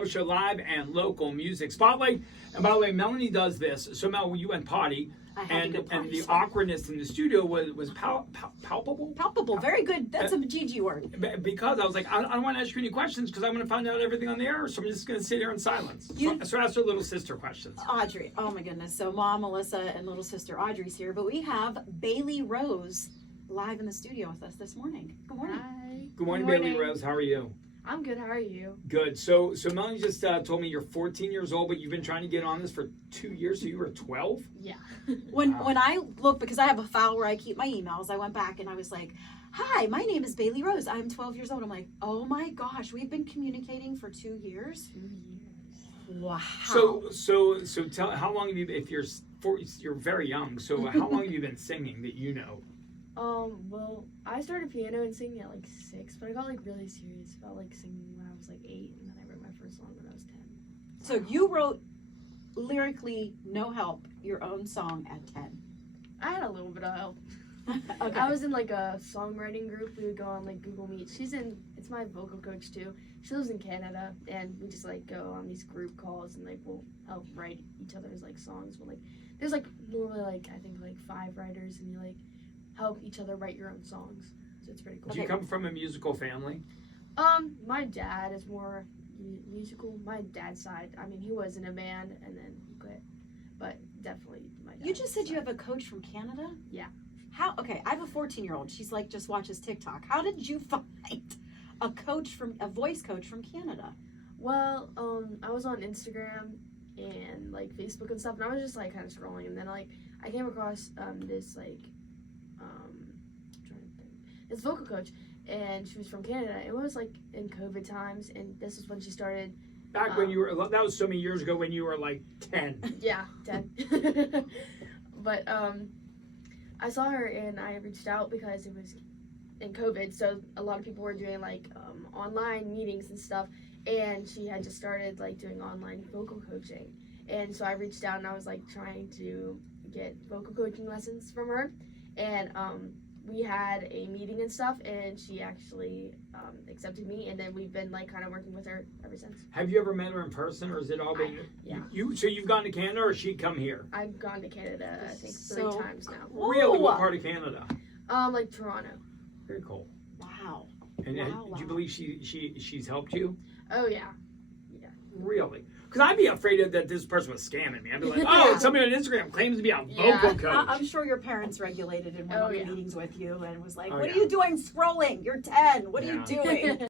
Love Show live and local music spotlight. And by the way, Melanie does this. So Mel, you went potty, I had and to go potty, and the so. awkwardness in the studio was palpable. Palpable, very good. That's a GG word. Because I was like, I don't want to ask you any questions because I'm going to find out everything on the air, so I'm just going to sit here in silence. So I asked her little sister questions. Audrey, oh my goodness. So Mom, Melissa, and little sister Audrey's here, but we have Bailey Rose live in the studio with us this morning. Good morning. Hi. Good morning, Bailey Rose. How are you? I'm good. How are you? Good. So Melanie just told me you're 14 years old, but you've been trying to get on this for 2 years. So you were 12. Yeah. When I look, because I have a file where I keep my emails, I went back and I was like, hi, my name is Bailey Rose. I'm 12 years old. I'm like, oh my gosh, we've been communicating for 2 years. 2 years. Wow. So tell how long have you? If you're very young, so how long have you been singing that you know? Well, I started piano and singing at like 6, but I got like really serious about like singing when I was like 8, and then I wrote my first song when I was 10. So you wrote lyrically, no help, your own song at 10. I had a little bit of help. Okay. I was in like a songwriting group. We would go on like Google Meet. It's my vocal coach too. She lives in Canada, and we just like go on these group calls and like we'll help write each other's like songs. But like there's like normally like I think like 5 writers, and you like help each other write your own songs. So it's pretty cool. Did you come from a musical family? My dad is more musical. My dad's side, I mean, he was in a band and then he quit. But definitely my dad. You just said you have a coach from Canada? Yeah. How? Okay, I have a 14-year-old. She's like, just watches TikTok. How did you find a voice coach from Canada? Well, I was on Instagram and like Facebook and stuff, and I was just like kind of scrolling, and then like I came across this like I'm trying to think, this vocal coach, and she was from Canada. It was like in COVID times, and this is when she started. Back when you were, that was so many years ago when you were like 10. Yeah, 10. But I saw her and I reached out because it was in COVID, so a lot of people were doing like online meetings and stuff, and she had just started like doing online vocal coaching, and so I reached out and I was like trying to get vocal coaching lessons from her, and we had a meeting and stuff, and she actually accepted me, and then we've been like kind of working with her ever since. Have you ever met her in person, or is it all been? Yeah. So you've gone to Canada, or she come here? I've gone to Canada I think 3 So- times now. Really? What part of Canada? Like Toronto. Very cool. Wow. And Wow, do wow. you believe she's helped you? Oh yeah. Really? Because I'd be afraid that this person was scamming me. I'd be like, oh, somebody on Instagram claims to be a Yeah. vocal coach. I'm sure your parents regulated and went Oh, on yeah. meetings with you and was like, Oh, what yeah. are you doing scrolling? You're 10. What are Yeah. you doing?